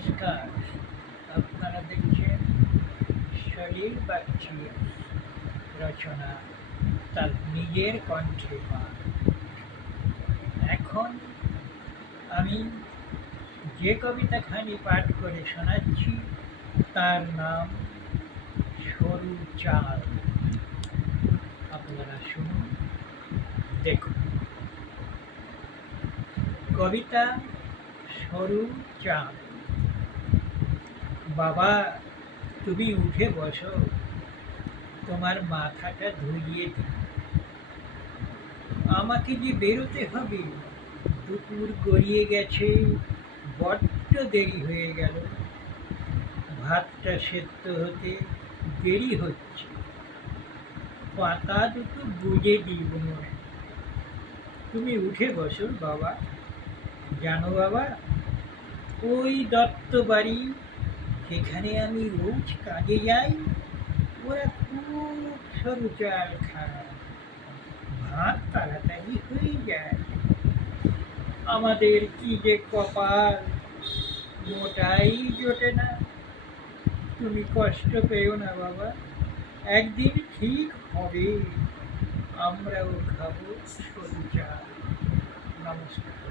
নমস্কার। আপনারা দেখছেন সলিল বাগচির রচনা, তার নিজের কণ্ঠে পাঠ। এখন আমি যে কবিতাখানি পাঠ করে শোনাচ্ছি তার নাম সরু চাল। আপনারা শুনুন, দেখুন। কবিতা সরু চাল। বাবা, তুমি উঠে বসো, তোমার মাথাটা ধুইয়ে দিই। আমাকে যে বেরোতে হবে, দুপুর গড়িয়ে গেছে, বড্ড দেরি হয়ে গেল। ভাতটা সেদ্ধ হতে দেরি হচ্ছে। পাতা দুটো বুঝে দিই উনুনে। তুমি উঠে বসো বাবা। জানো বাবা, ওই দত্ত বাড়ি, যেখানে আমি রোজ কাজে যাই, ওরা খুব সরু চাল খায়। ভাত তাড়াতাড়ি হয়ে যায়। আমাদের কি যে কপাল, মোটাই জোটে না। তুমি কষ্ট পেও না বাবা, একদিন ঠিক হবে, আমরাও খাবো সরু চাল। নমস্কার।